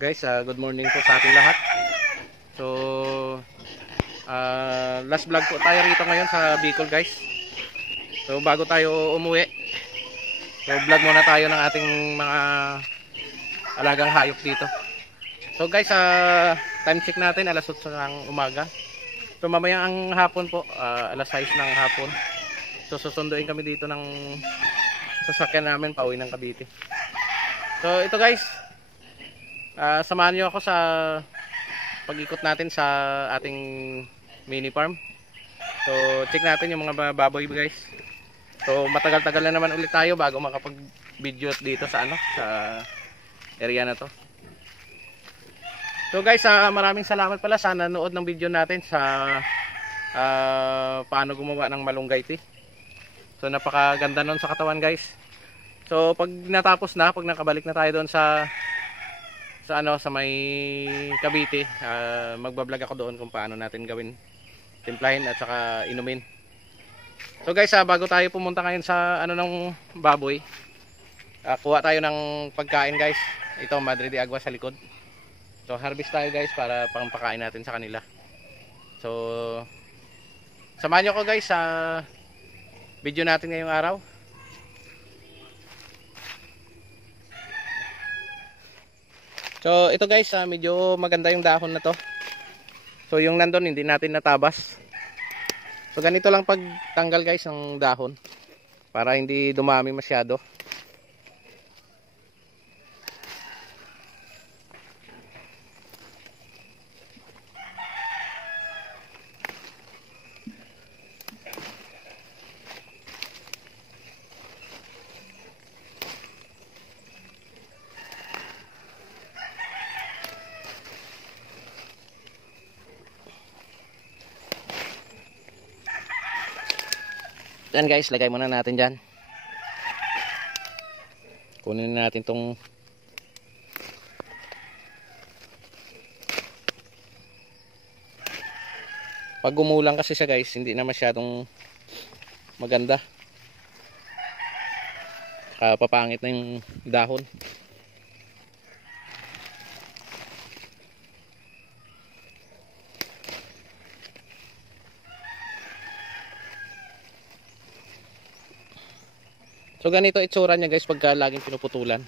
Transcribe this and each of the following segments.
Guys, good morning po sa ating lahat. So, last vlog po tayo rito ngayon sa Bicol, guys. So, bago tayo umuwi, so vlog muna tayo ng ating mga alagang hayop dito. So guys, time check natin alas 8 ng umaga. So mamaya ang hapon po, alas 6 ng hapon. So susunduin kami dito ng sasakyan namin pauwi ng Cavite. So ito guys, samahan nyo ako sa pag-ikot natin sa ating mini farm. So check natin yung mga baboy guys. So matagal-tagal na naman ulit tayo bago makapag-video dito sa sa area na to. So guys, maraming salamat pala sa nanood ng video natin sa paano gumawa ng malunggay tea. So napakaganda nun sa katawan guys. So pag natapos na, pag nakabalik na tayo doon sa may Cavite, magbablog ako doon kung paano natin gawin, timplahin at saka inumin. So guys, bago tayo pumunta ngayon sa ng baboy, kuha tayo ng pagkain guys. Ito, Madre de Agua sa likod. So harvest tayo guys para pangpakain natin sa kanila. So samahan nyo ko guys sa video natin ngayong araw. So ito guys, medyo maganda yung dahon na to. So yung nandun hindi natin natabas. So ganito lang pagtanggal guys ng dahon para hindi dumami masyado. Yan guys, lagay muna natin dyan. Kunin na natin tong pag gumulang kasi siya guys, hindi na masyadong maganda. Papangit na yung dahon. So ganito itsura niya guys pagka laging pinuputulan.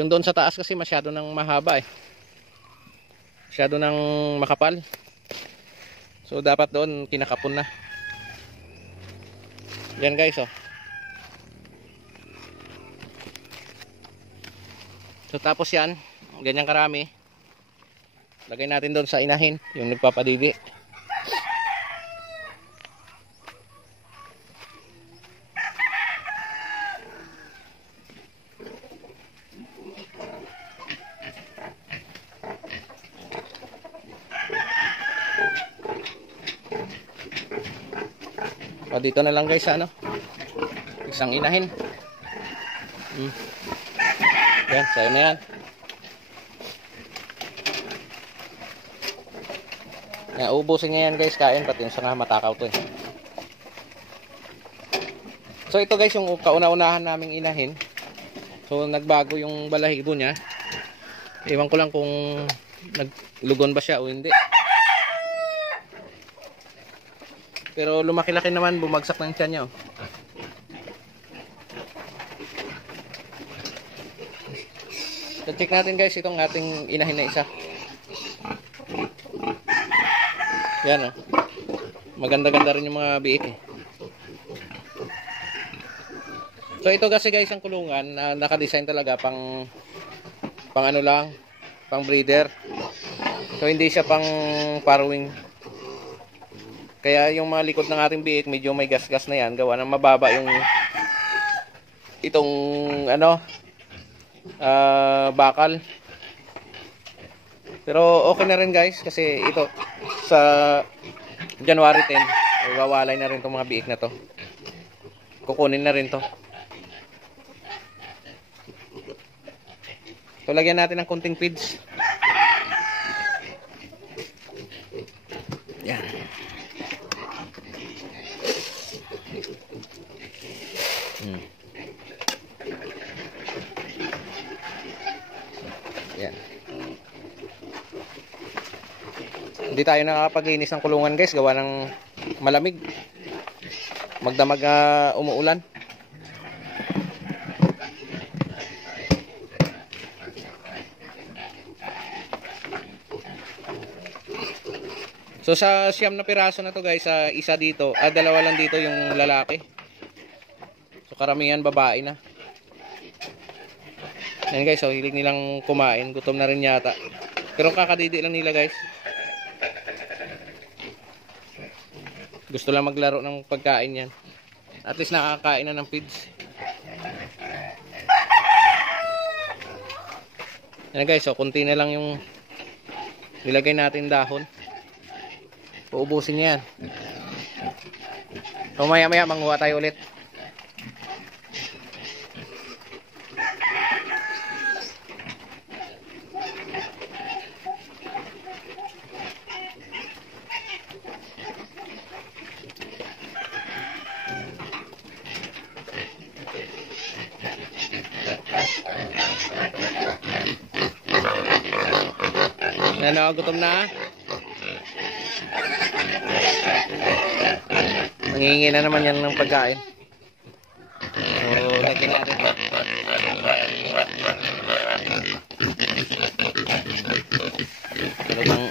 Yung doon sa taas kasi masyado nang mahaba masyado nang makapal. So dapat doon kinakapon na. Yan guys oh. So tapos yan, ganyan karami. Lagay natin doon sa inahin, yung nagpapadidi. O dito na lang guys isang inahin. Yan, sayo na yan. Yan, ubusin niya yan guys, kain pati yung sanga matakaw to eh. So ito guys yung kauna-unahan naming inahin. So nagbago yung balahibo niya. Ewan ko lang kung naglugon ba siya o hindi. Pero lumaki-laki naman, bumagsak ng tiyan niya oh. So check natin guys itong ating inahin na isa. Yan oh. Maganda-ganda rin yung mga biik eh. So ito kasi guys ang kulungan na naka-design talaga pang ano lang, pang breeder. So hindi siya pang farrowing. Kaya yung mga likod ng ating biik medyo may gas-gas na yan, gawa ng mababa yung itong bakal. Pero okay na rin guys kasi ito sa January 10 wawalay na rin itong mga biik na to. Kukunin na rin to. So lagyan natin ng kunting feeds. Yan. Yan. Hindi tayo nakakapaglinis ng kulungan guys, gawa ng malamig. Magdamag umuulan. So sa siyam na piraso na to guys, isa dito, dalawa lang dito yung lalaki. So karamihan babae na. Yan guys, so hilig nilang kumain, gutom na rin yata. Pero kakadidi lang nila guys. Gusto lang maglaro ng pagkain yan. At least nakakain na ng feeds. Yan guys, so konti na lang yung nilagay natin dahon. Uubusin yan. So maya maya manguha tayo ulit. Ano, gutom na? Nangingi na naman yan ng pagkain. So, lagyan natin. Pero bang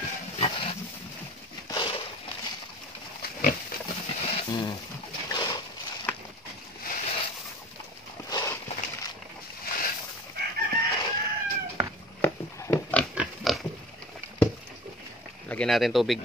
lagyan natin tubig.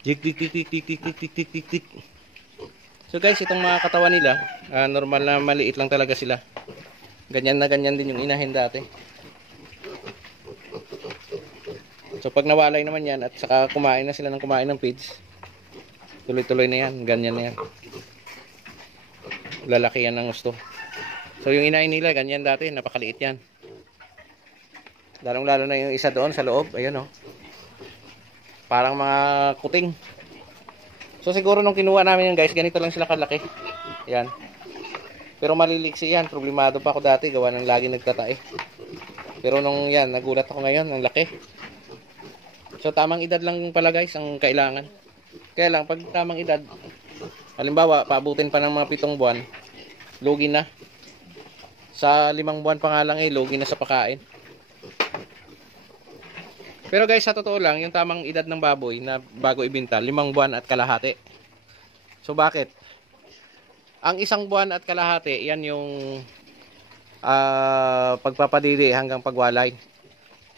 Tik tik tik tik tik tik tik tik tik tik tik. So guys, itong mga katawan nila, normal na maliit lang talaga sila. Ganyan na ganyan din yung inahin dati. So pag nawalay naman yan at saka kumain na sila ng kumain ng feeds, tuloy-tuloy na yan, ganyan na yan. Lalaki yan ng gusto. So yung inahin nila, ganyan dati, napakaliit yan. Lalong-lalo na yung isa doon sa loob, ayun oh. Parang mga kuting. So siguro nung kinuha namin yan guys, ganito lang sila kalaki. Yan. Pero maliliksi yan. Problemado pa ako dati. Gawa ng lagi nagtatae. Pero nung yan, nagulat ako ngayon. Ang laki. So tamang edad lang pala guys ang kailangan. Kaya lang, pag tamang edad, halimbawa, paabutin pa ng mga 7 buwan, lugi na. Sa 5 buwan pa nga lang lugi na sa pakain. Pero guys, sa totoo lang, yung tamang edad ng baboy na bago ibenta, 5 buwan at kalahati. So bakit? Ang 1 buwan at kalahati, yan yung pagpapadiri hanggang pagwalay.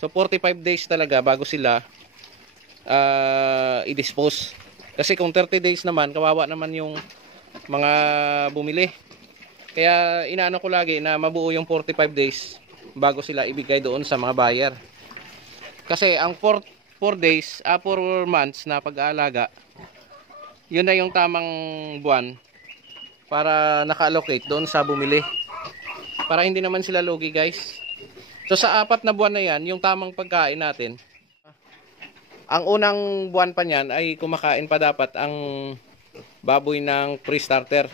So 45 days talaga bago sila i-dispose. Kasi kung 30 days naman, kawawa naman yung mga bumili. Kaya inaano ko lagi na mabuo yung 45 days bago sila ibigay doon sa mga buyer. Kasi ang 4 days, 4 months na pag-aalaga, yun na yung tamang buwan para naka-allocate doon sa bumili. Para hindi naman sila lugi guys. So sa 4 na buwan na yan, yung tamang pagkain natin, ang unang buwan pa niyan ay kumakain pa dapat ang baboy ng pre-starter.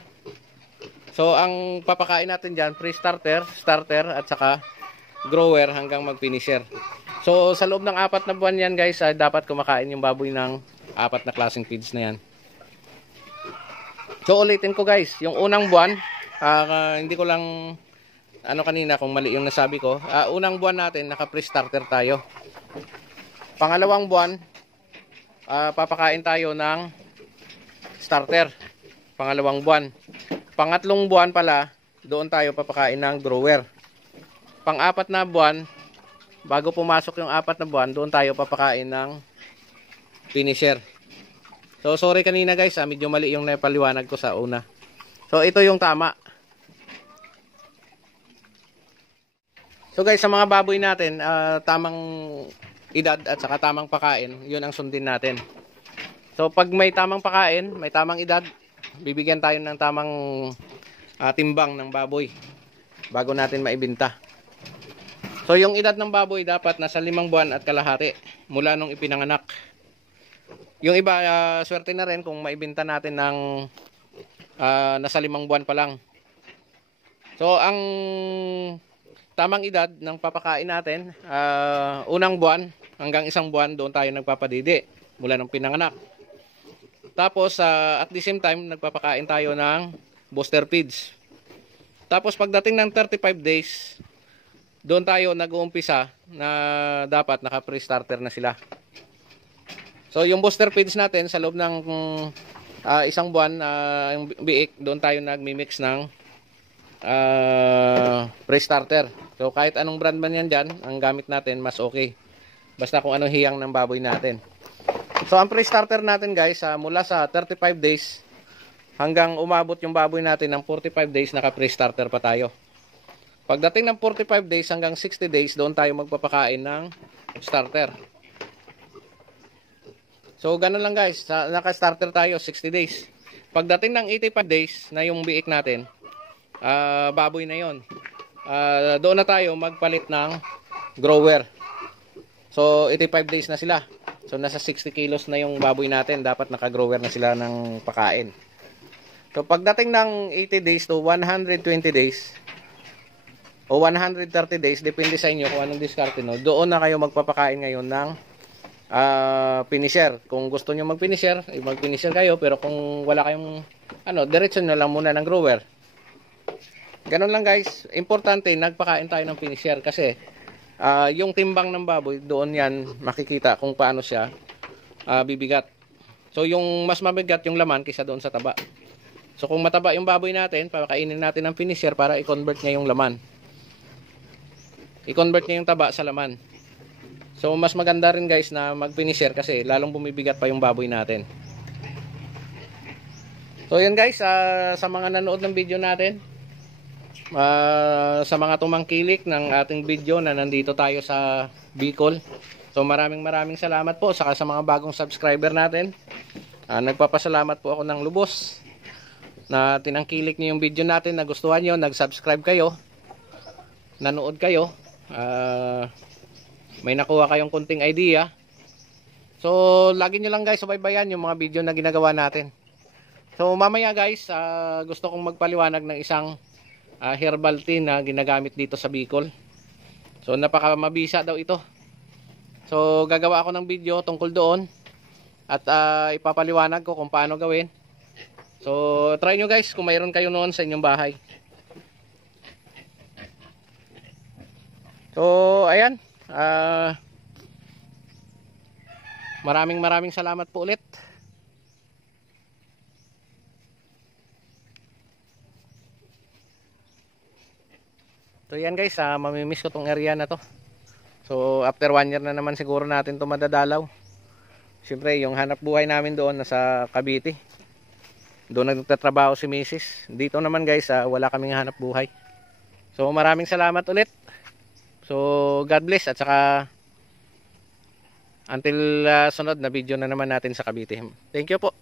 So ang papakain natin dyan, pre-starter, starter at saka grower hanggang mag-finisher. So sa loob ng 4 na buwan yan guys, dapat kumakain yung baboy ng 4 na klaseng feeds na yan. So ulitin ko guys, yung unang buwan, hindi ko lang ano kanina kung mali yung nasabi ko. Unang buwan natin naka pre-starter tayo. Pangalawang buwan, papakain tayo ng starter. Pangalawang buwan. Pangatlong buwan pala, doon tayo papakain ng grower. pang-apat na buwan, bago pumasok yung 4 na buwan, doon tayo papakain ng finisher. So sorry kanina guys, medyo mali yung napaliwanag ko sa una. So ito yung tama. So guys, sa mga baboy natin, tamang edad at saka tamang pakain, yun ang sundin natin. So pag may tamang pakain, may tamang edad, bibigyan tayo ng tamang timbang ng baboy bago natin maibenta. So yung edad ng baboy dapat nasa 5 buwan at kalahati mula nung ipinanganak. Yung iba, swerte na rin kung maibenta natin ng nasa 5 buwan pa lang. So ang tamang edad ng papakain natin, unang buwan hanggang 1 buwan doon tayo nagpapadidi mula nung pinanganak. Tapos at the same time nagpapakain tayo ng booster feeds. Tapos pagdating ng 35 days, doon tayo nag-uumpisa na dapat naka-pre-starter na sila. So yung booster feeds natin sa loob ng 1 buwan, yung biik, doon tayo nagmi-mix ng pre-starter. So kahit anong brand man yan dyan, ang gamit natin mas okay. Basta kung anong hiyang ng baboy natin. So ang pre-starter natin guys, mula sa 35 days hanggang umabot yung baboy natin ng 45 days, naka pre-starter pa tayo. Pagdating ng 45 days hanggang 60 days, doon tayo magpapakain ng starter. So ganun lang guys, naka-starter tayo 60 days. Pagdating ng 85 days na yung biik natin, baboy na yon. Doon na tayo magpalit ng grower. So 85 days na sila. So nasa 60 kilos na yung baboy natin. Dapat naka-grower na sila ng pakain. So pagdating ng 80 days to 120 days o 130 days, depende sa inyo kung anong diskarte no, doon na kayo magpapakain ngayon ng finisher. Kung gusto nyo mag-finisher, mag-finisher kayo. Pero kung wala kayong diretso na lang muna ng grower. Ganun lang guys, importante nagpakain tayo ng finisher kasi yung timbang ng baboy, doon yan makikita kung paano siya bibigat. So yung mas mabigat yung laman kaysa doon sa taba. So kung mataba yung baboy natin, papakainin natin ng finisher para i-convert niya yung laman. I-convert niya yung taba sa laman. So mas maganda rin guys na mag-finisher kasi lalong bumibigat pa yung baboy natin. So yun guys, sa mga nanood ng video natin, sa mga tumangkilik ng ating video na nandito tayo sa Bicol. So maraming salamat po saka sa mga bagong subscriber natin. Nagpapasalamat po ako ng lubos na tinangkilik niyo yung video natin, nagustuhan niyo, nag-subscribe kayo, nanood kayo, may nakuha kayong kunting idea. So lagi niyo lang guys subaybayan yung mga video na ginagawa natin. So mamaya guys, gusto kong magpaliwanag ng isang herbal tea na ginagamit dito sa Bicol. So napakamabisa daw ito. So gagawa ako ng video tungkol doon at ipapaliwanag ko kung paano gawin. So try nyo guys kung mayroon kayo noon sa inyong bahay. So ayan, maraming salamat po ulit. So yan guys, mamimiss ko tong area na to. So after 1 year na naman siguro natin to madadalaw. Siyempre yung hanap buhay namin doon nasa Cavite. Doon nagtatrabaho si Mrs. Dito naman guys, wala kaming hanap buhay. So maraming salamat ulit. So God bless at saka until sunod na video na naman natin sa Cavite. Thank you po.